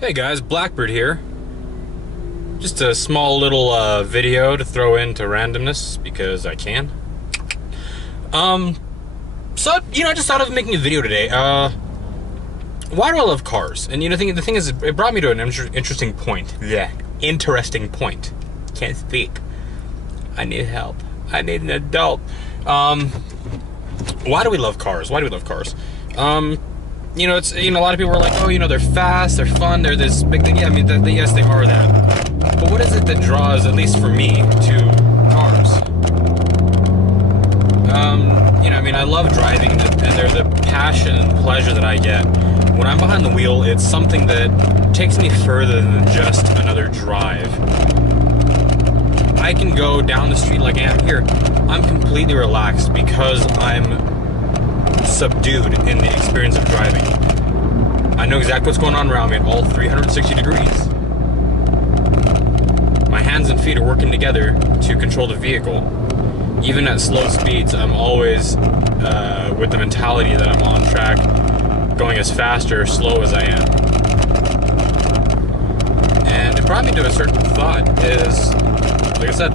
Hey guys, Blackbird here. Just a small little video to throw into randomness because I can. I just thought of making a video today. Why do I love cars? And the thing is, it brought me to an interesting point. Yeah, interesting point. Can't speak. I need help. I need an adult. Why do we love cars? Why do we love cars? A lot of people are like, oh, they're fast, they're fun, they're this big thing. Yeah, I mean, yes, they are that. But what is it that draws, at least for me, to cars? I love driving, and there's the passion and pleasure that I get. When I'm behind the wheel, it's something that takes me further than just another drive. I can go down the street like I am here. I'm completely relaxed because I'm subdued in the experience of driving. I know exactly what's going on around me at all 360 degrees. My hands and feet are working together to control the vehicle. Even at slow speeds, I'm always with the mentality that I'm on track, going as fast or slow as I am. And it brought me to a certain thought is, like I said,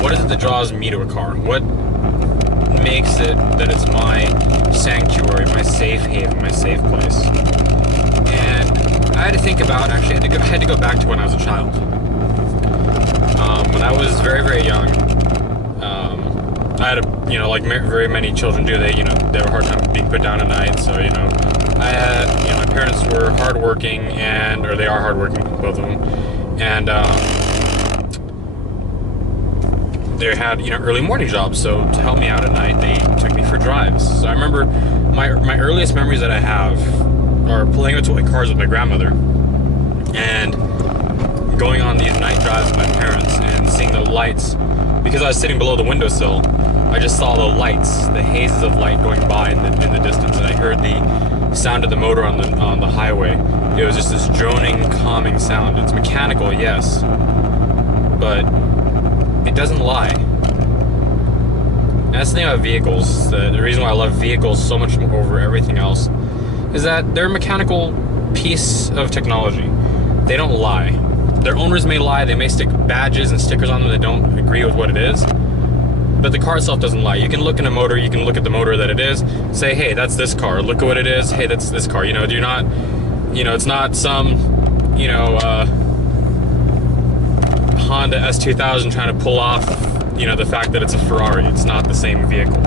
what is it that draws me to a car? What makes it that it's my sanctuary, my safe haven, my safe place? And I had to think about, actually, I had to go back to when I was a child. When I was very, very young, I had like very many children do, they have a hard time being put down at night. So, my parents were hardworking, or they are hardworking, both of them. And, they had, early morning jobs, so to help me out at night, they took me for drives. So I remember my earliest memories that I have are pulling out toy cars with my grandmother and going on these night drives with my parents and seeing the lights. Because I was sitting below the windowsill, I just saw the lights, the hazes of light going by in the distance, and I heard the sound of the motor on the highway. It was just this droning, calming sound. It's mechanical, yes, but it doesn't lie. And that's the thing about vehicles. The reason why I love vehicles so much over everything else is that they're a mechanical piece of technology. They don't lie. Their owners may lie. They may stick badges and stickers on them that don't agree with what it is. But the car itself doesn't lie. You can look in a motor. You can look at the motor that it is. Say, hey, that's this car. Look at what it is. Hey, that's this car. You're not. It's not some. Honda S2000 trying to pull off, the fact that it's a Ferrari. It's not the same vehicle.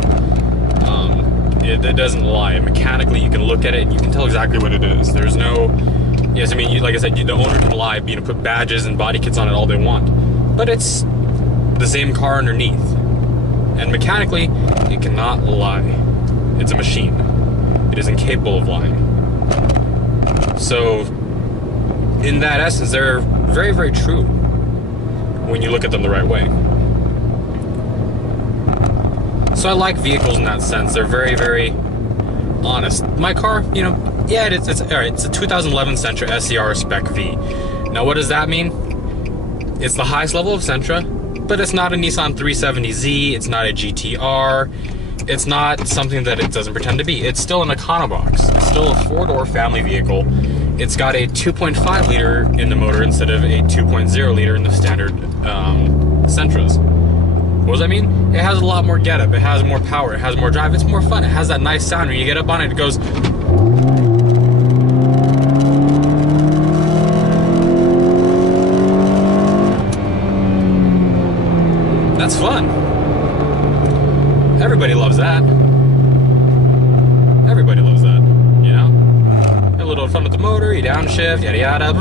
It doesn't lie. Mechanically, you can look at it and you can tell exactly what it is. There's no, like I said, the owner can lie, put badges and body kits on it all they want, but it's the same car underneath. And mechanically, it cannot lie. It's a machine. It is incapable of lying. So, in that essence, they're very, very true when you look at them the right way. So I like vehicles in that sense. They're very, very honest. My car, it's all right. It's a 2011 Sentra SCR Spec V. Now, what does that mean? It's the highest level of Sentra, but it's not a Nissan 370Z. It's not a GTR. It's not something that it doesn't pretend to be. It's still an Econobox. It's still a four-door family vehicle. It's got a 2.5 liter in the motor instead of a 2.0 liter in the standard Sentras. What does that mean? It has a lot more getup. It has more power. It has more drive. It's more fun. It has that nice sound when you get up on it. It goes. That's fun. Everybody loves that. Everybody loves that. A little fun with the motor, you downshift, yada yada,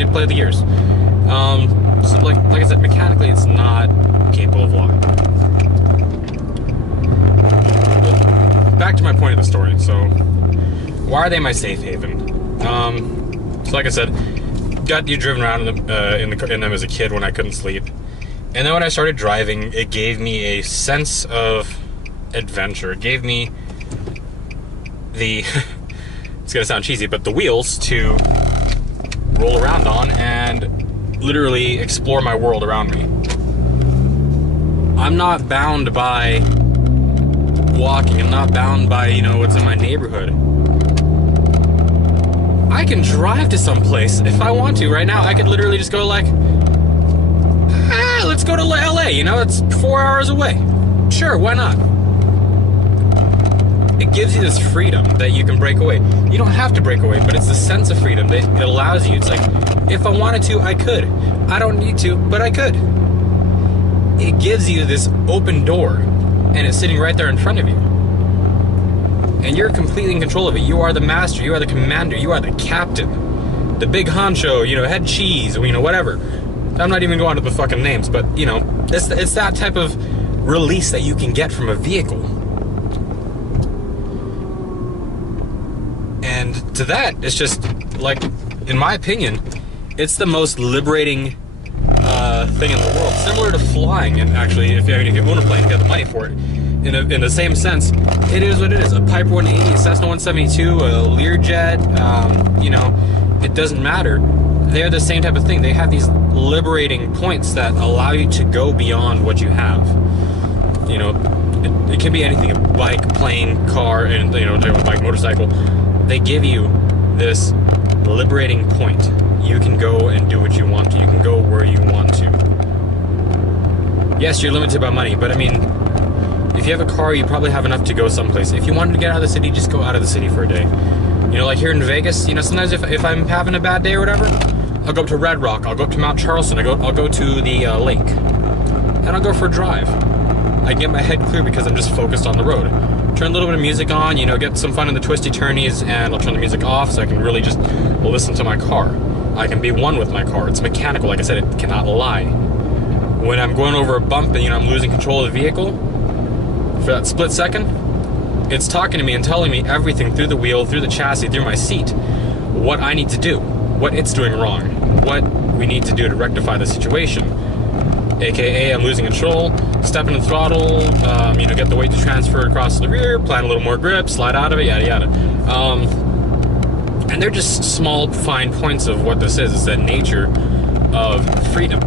you play the gears. So like I said, mechanically it's not capable of lying. But back to my point of the story. So why are they my safe haven? So like I said, got you driven around in them as a kid when I couldn't sleep. And then when I started driving, it gave me a sense of adventure. It gave me the it's gonna sound cheesy, but the wheels to roll around on and literally explore my world around me. I'm not bound by walking. I'm not bound by, what's in my neighborhood. I can drive to some place if I want to. Right now, I could literally just go like, let's go to LA, you know, it's 4 hours away. Sure, why not? It gives you this freedom that you can break away. You don't have to break away, but it's the sense of freedom that it allows you. It's like, if I wanted to, I could. I don't need to, but I could. It gives you this open door, and it's sitting right there in front of you. And you're completely in control of it. You are the master, you are the commander, you are the captain. The big honcho, you know, head cheese, you know, whatever. I'm not even going to the fucking names, but, you know, it's that type of release that you can get from a vehicle. And to that, it's just, like, in my opinion, it's the most liberating thing in the world. Similar to flying, and actually, if you own a plane, you have the money for it. In the same sense, it is what it is. A Piper 180, a Cessna 172, a Learjet, you know, it doesn't matter. They're the same type of thing. They have these liberating points that allow you to go beyond what you have. You know, it can be anything, a bike, plane, car, and, you know, bike, motorcycle. They give you this liberating point. You can go and do what you want to. You can go where you want to. Yes, you're limited by money, but I mean, if you have a car, you probably have enough to go someplace. If you wanted to get out of the city, just go out of the city for a day. You know, like here in Vegas, you know, sometimes if I'm having a bad day or whatever, I'll go up to Red Rock, I'll go up to Mount Charleston, I'll go to the lake, and I'll go for a drive. I get my head clear because I'm just focused on the road. Turn a little bit of music on, you know, get some fun in the twisty turnies, and I'll turn the music off so I can really just listen to my car. I can be one with my car. It's mechanical, like I said, it cannot lie. When I'm going over a bump and, you know, I'm losing control of the vehicle, for that split second, it's talking to me and telling me everything through the wheel, through the chassis, through my seat, what I need to do, what it's doing wrong, what we need to do to rectify the situation. AKA, I'm losing control, step in the throttle, you know, get the weight to transfer across the rear, plant a little more grip, slide out of it, yada yada. And they're just small, fine points of what this is. It's that nature of freedom.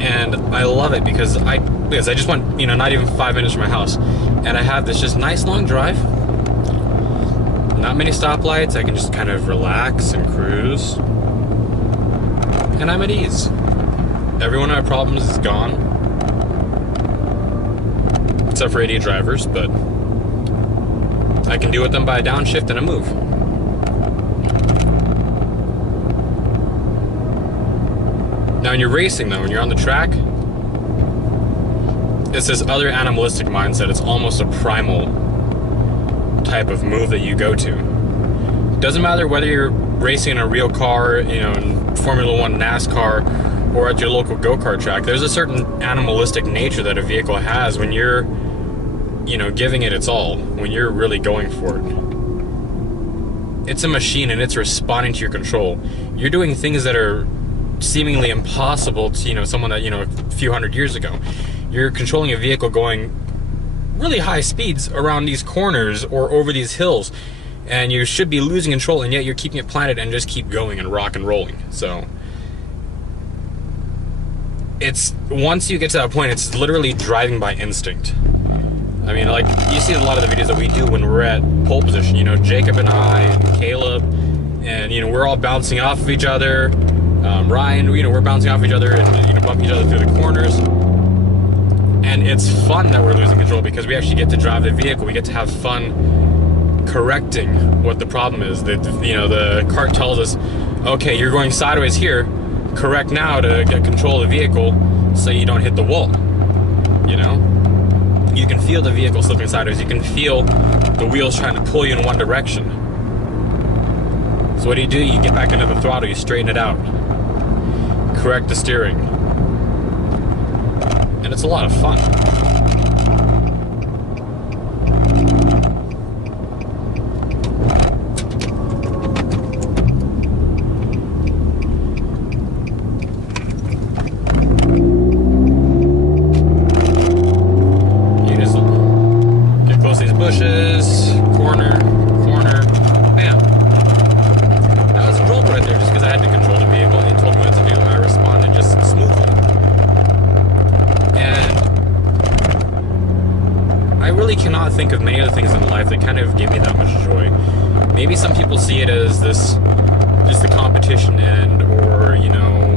And I love it because I just went, you know, not even 5 minutes from my house, and I have this just nice long drive, not many stoplights. I can just kind of relax and cruise, and I'm at ease. Every one of my problems is gone, except for idiot drivers, but I can deal with them by a downshift and a move. Now when you're racing though, when you're on the track, it's this other animalistic mindset. It's almost a primal type of move that you go to. It doesn't matter whether you're racing in a real car, you know, in Formula One, NASCAR, or at your local go-kart track. There's a certain animalistic nature that a vehicle has when you're, you know, giving it its all, when you're really going for it. It's a machine and it's responding to your control. You're doing things that are seemingly impossible to, you know, someone that, you know, a few hundred years ago. You're controlling a vehicle going really high speeds around these corners or over these hills, and you should be losing control, and yet you're keeping it planted and just keep going and rock and rolling. So it's, once you get to that point, it's literally driving by instinct. I mean, like, you see a lot of the videos that we do when we're at pole position, you know, Jacob and I and Caleb, and, you know, we're all bouncing off of each other. Ryan, you know, we're bouncing off each other and, you know, bump each other through the corners. And it's fun that we're losing control because we actually get to drive the vehicle. We get to have fun correcting what the problem is. That, you know, the cart tells us, okay, you're going sideways here. Correct now to get control of the vehicle so you don't hit the wall. You know, you can feel the vehicle slipping sideways. You can feel the wheels trying to pull you in one direction. So what do? You get back into the throttle. You straighten it out. Correct the steering. And it's a lot of fun. You just get close to these bushes, corner, bam. That was a roll right there just because I had to control the vehicle and it told me what to do. I responded just smoothly. I really cannot think of many other things in life that kind of give me that much joy. Maybe some people see it as this, just the competition end, or, you know,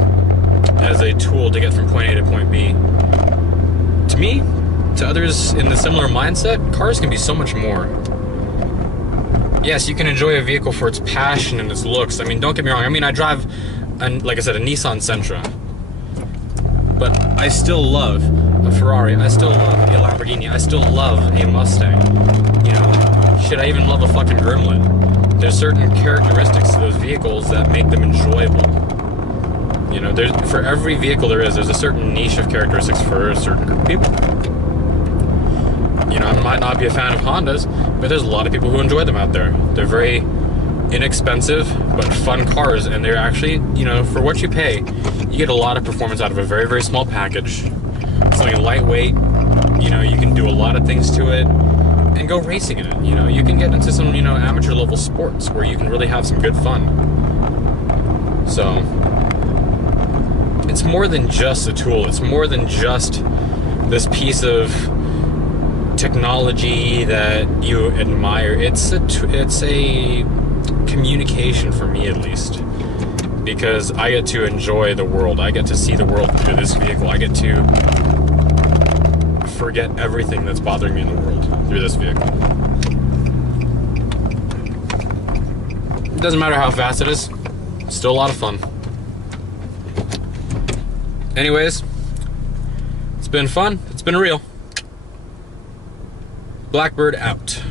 as a tool to get from point A to point B. To me, to others in the similar mindset, cars can be so much more. Yes, you can enjoy a vehicle for its passion and its looks. I mean, don't get me wrong. I mean, I drive, like I said, a Nissan Sentra. But I still love a Ferrari. I still love a Lamborghini. I still love a Mustang. You know, shit, I even love a fucking Gremlin. There's certain characteristics to those vehicles that make them enjoyable. You know, for every vehicle there's a certain niche of characteristics for a certain group of people. You know, I might not be a fan of Hondas, but there's a lot of people who enjoy them out there. They're very inexpensive but fun cars, and they're actually, you know, for what you pay, you get a lot of performance out of a very, very small package. It's only lightweight. You know, you can do a lot of things to it and go racing in it. You know, you can get into some, you know, amateur level sports where you can really have some good fun. So it's more than just a tool. It's more than just this piece of technology that you admire. It's a communication, for me at least, because I get to enjoy the world. I get to see the world through this vehicle. I get to forget everything that's bothering me in the world through this vehicle. It doesn't matter how fast it is, it's still a lot of fun. Anyways, it's been fun. It's been real. Blackbird out.